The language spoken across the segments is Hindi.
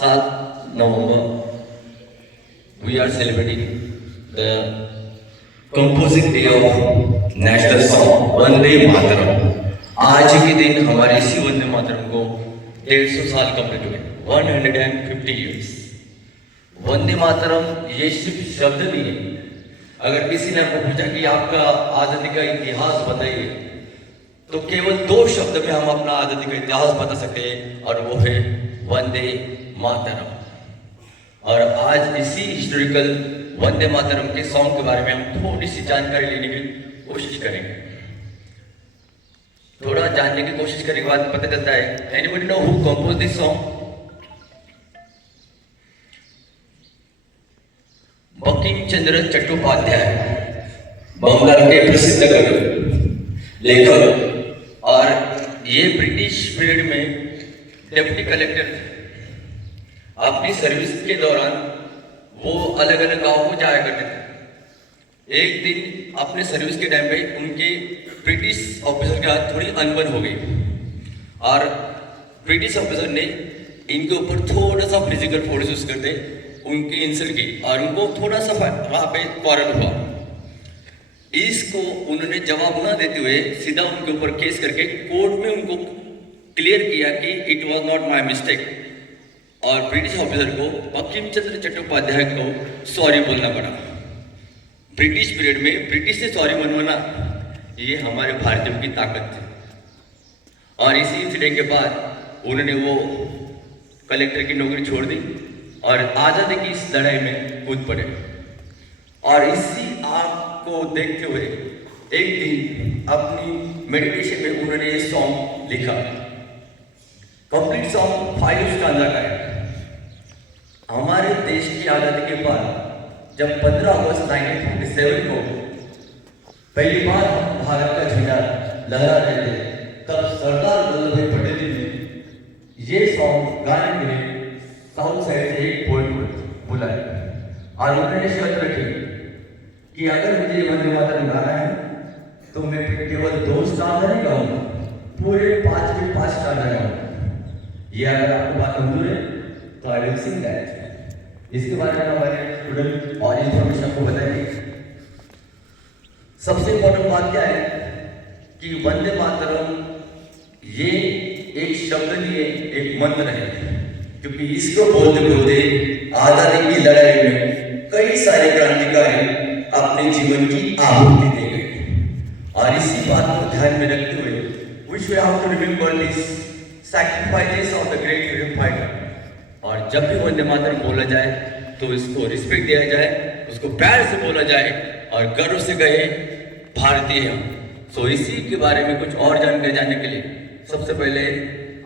7 November, we are celebrating the composing day of national song Vande Mataram. आज के दिन हमारे इसी वंदे मातरम को 150 साल कंप्लीट हुए, 150 years। वंदे मातरम ये सिर्फ शब्द नहीं है। अगर किसी ने आपको पूछा कि आपका आज़ादी का इतिहास बताइए, तो केवल 2 शब्द में हम अपना आज़ादी का इतिहास बता सकते हैं, और वो है वंदे मातरम। और आज इसी हिस्टोरिकल वंदे मातरम के सॉन्ग के बारे में हम थोड़ी सी जानकारी लेने की कोशिश करेंगे। थोड़ा जानने की कोशिश करने के बाद पता चलता है, anybody know who compose this song? Bankim Chandra Chattopadhyay, Bengal के प्रसिद्ध कवि, लेखक, और ये ब्रिटिश पीरियड में डिप्टी कलेक्टर थे। अपनी सर्विस के दौरान वो अलग अलग गांव को जाया करते थे। एक दिन अपने सर्विस के टाइम पे उनके ब्रिटिश ऑफिसर के साथ थोड़ी अनबन हो गई, और ब्रिटिश ऑफिसर ने इनके ऊपर थोड़ा सा फिजिकल फोर्स यूज करते उनकी इंसल्ट की, और उनको थोड़ा सा वहाँ पे क्वारल हुआ। इसको उन्होंने जवाब ना देते हुए सीधा उनके ऊपर केस करके कोर्ट में उनको क्लियर किया कि it was not my mistake, और ब्रिटिश ऑफिसर को बंकिम चंद्र चट्टोपाध्याय को सॉरी बोलना पड़ा। ब्रिटिश पीरियड में ब्रिटिश से सॉरी मनवाना ये हमारे भारतीयों की ताकत थी। और इसी इंसिडेंट के बाद उन्होंने वो कलेक्टर की नौकरी छोड़ दी और आज़ादी की इस लड़ाई में कूद पड़े। और इसी आग को देखते हुए एक दिन अपनी मेडिटेशन में उन्होंने ये सॉन्ग लिखा। कंप्लीट सॉन्ग 5 स्टांजा का है। हमारे देश की आज़ादी के बाद जब 15 अगस्त 1947 को पहली बार भारत का झंडा लहरा रहे थे, तब सरदार वल्लभ भाई पटेल जी ने ये सॉन्ग गाने के लिए साउथ साइड से एक पोएट बुलाया, और उन्होंने शर्त रखी कि अगर मुझे वंदे मातरम गाना है तो मैं केवल 2 स्टांजा नहीं गाऊंगा, पूरे 5 के 5 स्टांजा गाऊंगा। ये अगर आपको बात मंजूर है तो आई विल सिंग दैट। इसके बारे में हमारे स्टूडेंट और इंफॉर्मेशन आपको बताएंगे। सबसे इम्पोर्टेंट बात क्या है कि वंदे मातरम ये एक शब्द नहीं है, एक मंत्र है, क्योंकि इसको बोलते बोलते आज़ादी की लड़ाई में कई सारे क्रांतिकारी अपने जीवन की आहुति दे गए। और इसी बात को ध्यान में रखते हुए we should have to remember this sacrifices of the great freedom fighter। और जब भी वंदे मातरम बोला जाए तो इसको रिस्पेक्ट दिया जाए, उसको प्यार से बोला जाए, और गर्व से कहे भारतीय हम। सो इसी के बारे में कुछ और जानकारी जानने के लिए सबसे पहले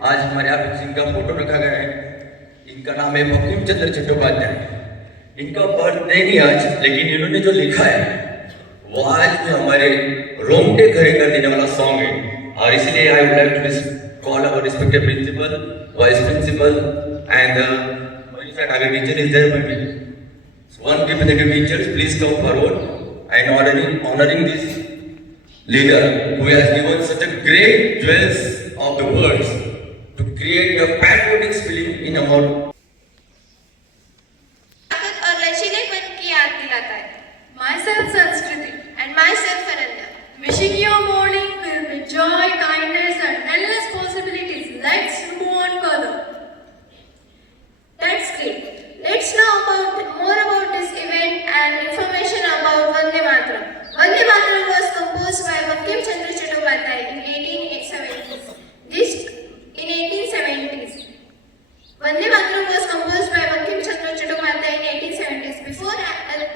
आज हमारे यहाँ जिनका फोटो रखा गया है, इनका नाम है बंकिम चंद्र चट्टोपाध्याय। इनका बर्थडे नहीं आज, लेकिन इन्होंने जो लिखा है वो आज में हमारे रोंगटे खड़े कर देने वाला सॉन्ग है। और इसलिए I would like to call our respected principal, vice principal, and other teacher is there by me. So one representative teachers, please come forward and honoring this leader who has given such a great jewels of the words to create a patriotic feeling in our और लचीलेपन की याद दिलाता है। Myself Sanskriti and myself Ananya, wishing you a morning filled with joy, kindness and endless possibilities. Let's move on further. That's great. Let's know more about this event and information about Vande Mataram. Vande Mataram was composed by Bankim Chandra Chattopadhyay in 1870s. Vande Mataram was composed by Bankim Chandra Chattopadhyay in 1870s.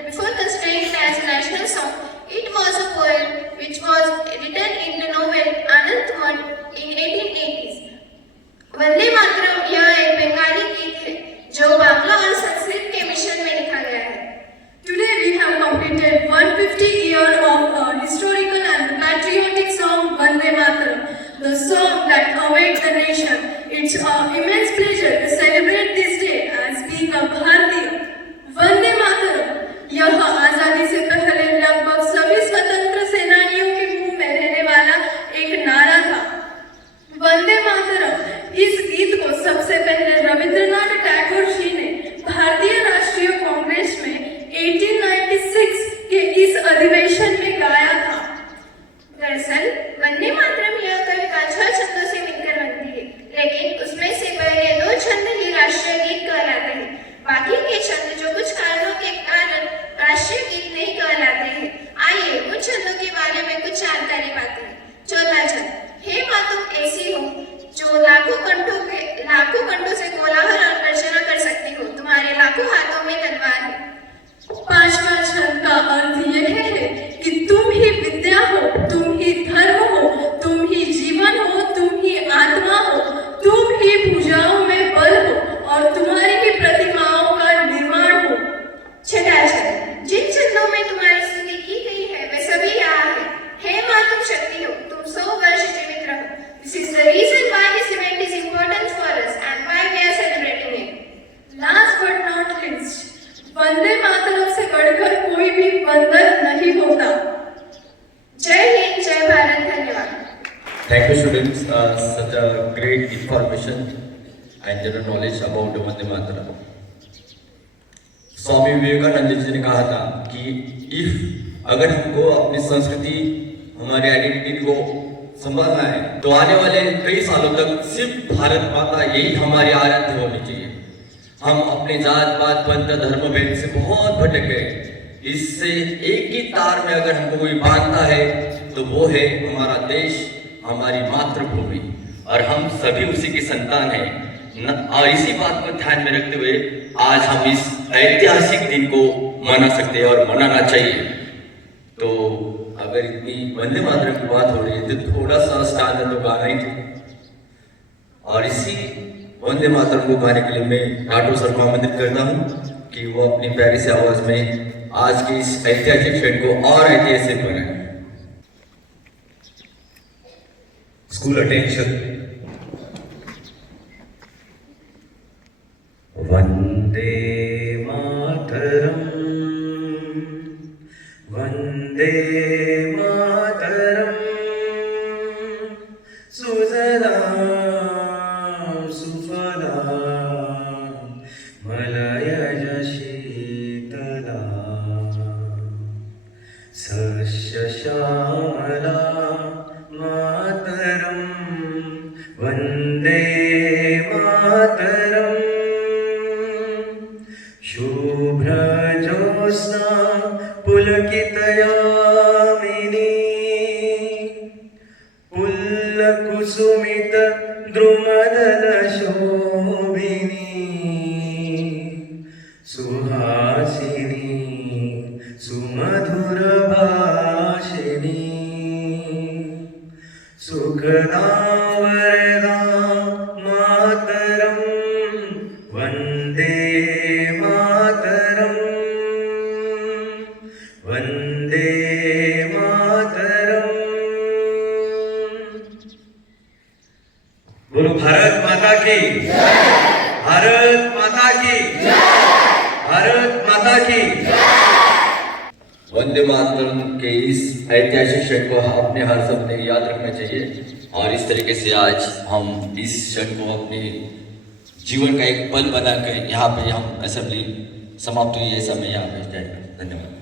Before considering it as a national song, it was a poem which was written in the novel Anant Mad in 1880s. Vande Mataram यह एक बंगाली गीत है जो बांग्ला और संस्कृत के मिश्रण में लिखा गया है। Today we have completed 150 years of a historical and patriotic song Vande Mataram, the song that awakes the nation. It's an immense pleasure to celebrate this day as being a Bharatiya. Vande Mataram यह आजादी से पहले लगभग सभी स्वतंत्र सेनानियों के मुंह में रहने वाला एक नारा था। वंदे मातरम इस गीत को सबसे पहले Rabindranath Tagore such a great information and general knowledge about Vande Mataram. Swami Vivekananda ji ने कहा था कि अगर हमको अपनी संस्कृति, हमारी आइडेंटिटी को संभालना है तो आने वाले कई सालों तक सिर्फ भारत माता यही हमारी आराध्य होनी चाहिए। हम अपने जात पात पंथ धर्म भेद से बहुत भटक गए। इससे एक ही तार में अगर हमको कोई बांधता है तो वो है हमारा देश, हमारी मातृभूमि, और हम सभी उसी की संतान हैं। और इसी बात को ध्यान में रखते हुए आज हम इस ऐतिहासिक दिन को मना सकते हैं और मनाना चाहिए। तो अगर इतनी वंदे मातरम की बात हो रही है तो थोड़ा सा स्टांजा तो गाना ही चाहिए। और इसी वंदे मातरम को गाने के लिए मैं राठौर सर को आमंत्रित करता हूँ कि वो अपनी प्यारी सी आवाज में आज के इस ऐतिहासिक क्षण को और ऐतिहासिक बनाए। School attention. वंदे मातरम, वंदे मातरम, सुजलाम सुफलाम मलयज शीतलाम, सस्य श्यामला मातरम, वंदे मातरम, शुभ्रजोत्स्ना पुलकितयामिनी, पुल्लकुसुमित द्रुमदल शोभिनी, सुहासिनी सुमधुर भाषिणी, सुखदा वरदा मातरम, वंदे मातरम, वंदे मातरम। बोलो भारत माता की, भारत माता की, भारत माता की। वंदे मातरम के इस ऐतिहासिक क्षण को अपने हर सबने याद रखना चाहिए। और इस तरीके से आज हम इस क्षण को अपने जीवन का एक पल बनाकर यहाँ पे हम असेंबली समाप्त हुई, ऐसा मैं यहाँ पे धन्यवाद।